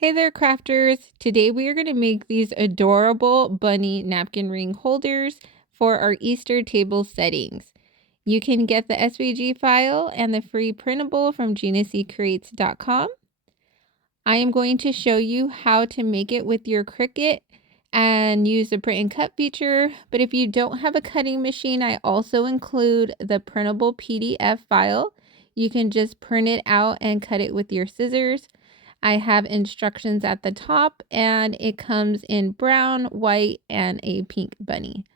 Hey there, crafters! Today we are going to make these adorable bunny napkin ring holders for our Easter table settings. You can get the SVG file and the free printable from GinaCCreates.com. I am going to show you how to make it with your Cricut and use the print and cut feature. But if you don't have a cutting machine, I also include the printable PDF file. You can just print it out and cut it with your scissors. I have instructions at the top, and it comes in brown, white, and a pink bunny.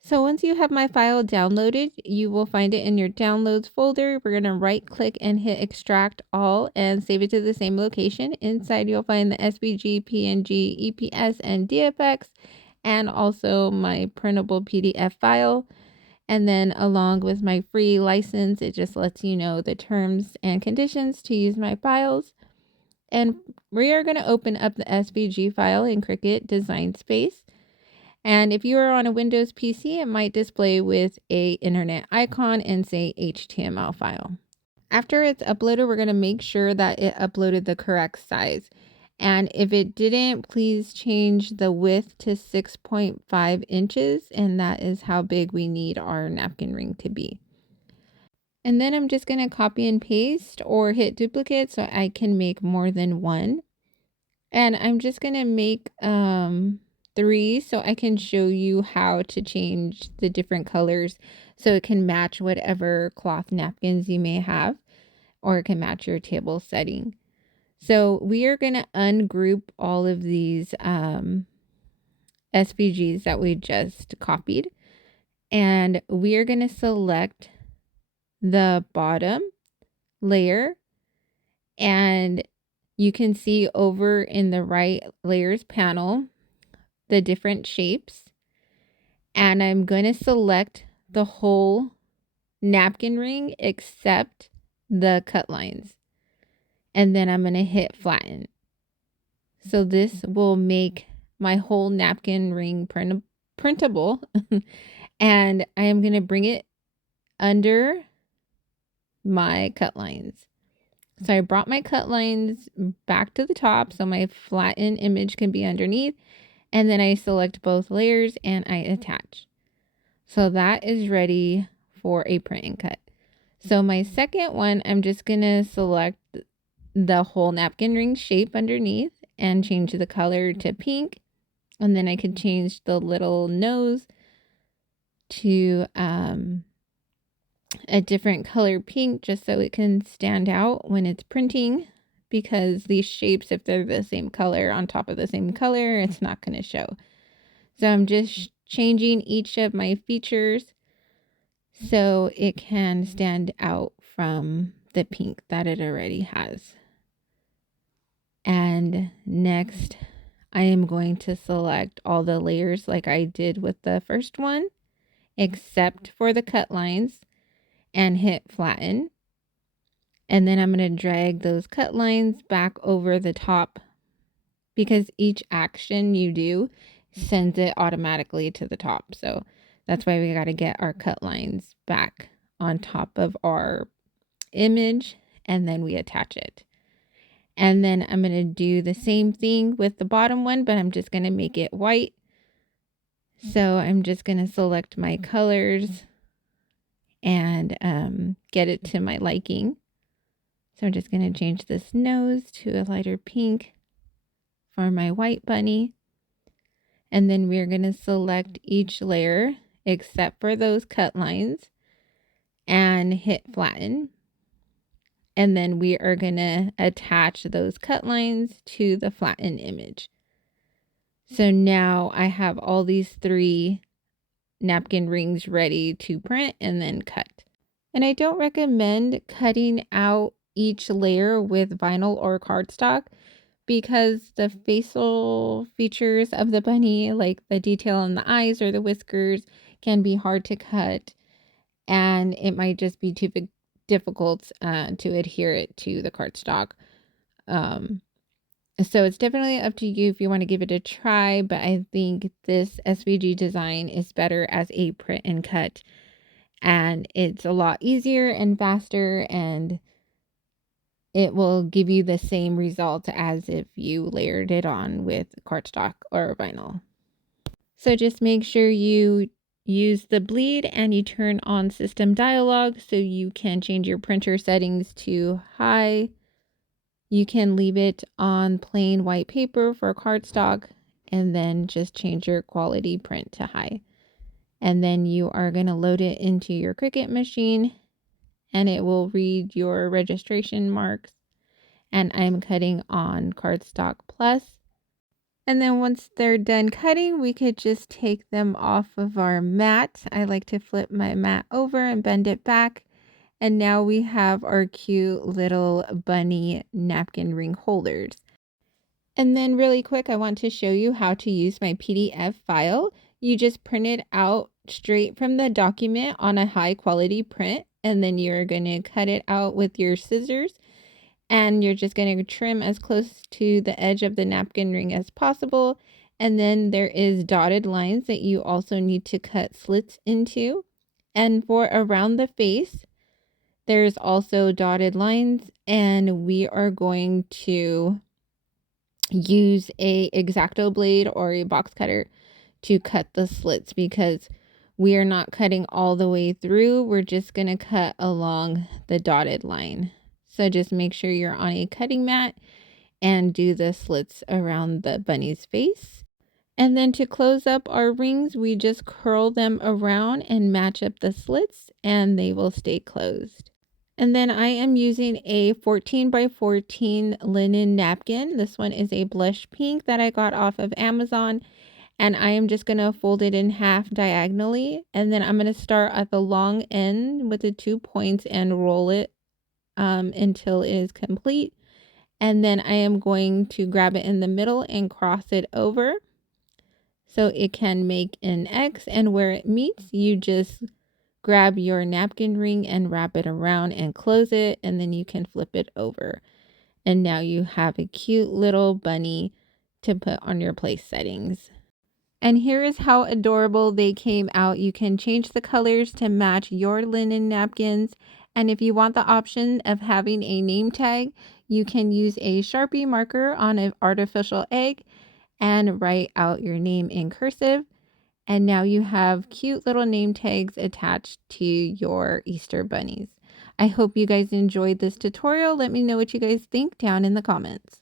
So once you have my file downloaded, you will find it in your downloads folder. We're going to right click and hit extract all and save it to the same location. Inside you'll find the SVG, PNG, EPS, and DFX, and also my printable PDF file. And then along with my free license, it just lets you know the terms and conditions to use my files. And we are going to open up the SVG file in Cricut Design Space. And if you are on a Windows PC, it might display with a internet icon and say HTML file. After it's uploaded, we're going to make sure that it uploaded the correct size. And if it didn't, please change the width to 6.5 inches. And that is how big we need our napkin ring to be. And then I'm just going to copy and paste or hit duplicate so I can make more than one. And I'm just going to make 3 so I can show you how to change the different colors so it can match whatever cloth napkins you may have, or it can match your table setting. So we are going to ungroup all of these SVGs that we just copied, and we are going to select the bottom layer, and you can see over in the right layers panel the different shapes, and I'm going to select the whole napkin ring except the cut lines, and then I'm going to hit flatten. So this will make my whole napkin ring printable and I am going to bring it under my cut lines. So I brought my cut lines back to the top so my flattened image can be underneath, and then I select both layers and I attach. So that is ready for a print and cut. So my second one, I'm just going to select the whole napkin ring shape underneath and change the color to pink. And then I could change the little nose to a different color pink just so it can stand out when it's printing, because these shapes, if they're the same color on top of the same color, it's not going to show. So I'm just changing each of my features so it can stand out from the pink that it already has. And next, I am going to select all the layers like I did with the first one, except for the cut lines, and hit flatten. And then I'm going to drag those cut lines back over the top, because each action you do sends it automatically to the top. So that's why we got to get our cut lines back on top of our image, and then we attach it. And then I'm going to do the same thing with the bottom one, but I'm just going to make it white. So I'm just going to select my colors and get it to my liking. So I'm just going to change this nose to a lighter pink for my white bunny. And then we're going to select each layer except for those cut lines and hit flatten. And then we are going to attach those cut lines to the flattened image. So now I have all these 3 napkin rings ready to print and then cut. And I don't recommend cutting out each layer with vinyl or cardstock, because the facial features of the bunny, like the detail in the eyes or the whiskers, can be hard to cut, and it might just be too difficult to adhere it to the cardstock. So it's definitely up to you if you want to give it a try, but I think this SVG design is better as a print and cut, and it's a lot easier and faster, and it will give you the same result as if you layered it on with cardstock or vinyl. So just make sure you use the bleed and you turn on system dialog so you can change your printer settings to high. You can leave it on plain white paper for cardstock and then just change your quality print to high. And then you are going to load it into your Cricut machine and it will read your registration marks. And I'm cutting on cardstock plus. And then once they're done cutting, we could just take them off of our mat. I like to flip my mat over and bend it back. And now we have our cute little bunny napkin ring holders. And then really quick, I want to show you how to use my PDF file. You just print it out straight from the document on a high quality print. And then you're going to cut it out with your scissors. And you're just going to trim as close to the edge of the napkin ring as possible. And then there is dotted lines that you also need to cut slits into. And for around the face, there's also dotted lines, and we are going to use a X-Acto blade or a box cutter to cut the slits because we are not cutting all the way through. We're just going to cut along the dotted line. So just make sure you're on a cutting mat and do the slits around the bunny's face. And then to close up our rings, we just curl them around and match up the slits and they will stay closed. And then I am using a 14 by 14 linen napkin. This one is a blush pink that I got off of Amazon. And I am just going to fold it in half diagonally. And then I'm going to start at the long end with the 2 points and roll it until it is complete. And then I am going to grab it in the middle and cross it over so it can make an X. And where it meets, you just grab your napkin ring and wrap it around and close it, and then you can flip it over. And now you have a cute little bunny to put on your place settings. And here is how adorable they came out. You can change the colors to match your linen napkins. And if you want the option of having a name tag, you can use a Sharpie marker on an artificial egg and write out your name in cursive. And now you have cute little name tags attached to your Easter bunnies. I hope you guys enjoyed this tutorial. Let me know what you guys think down in the comments.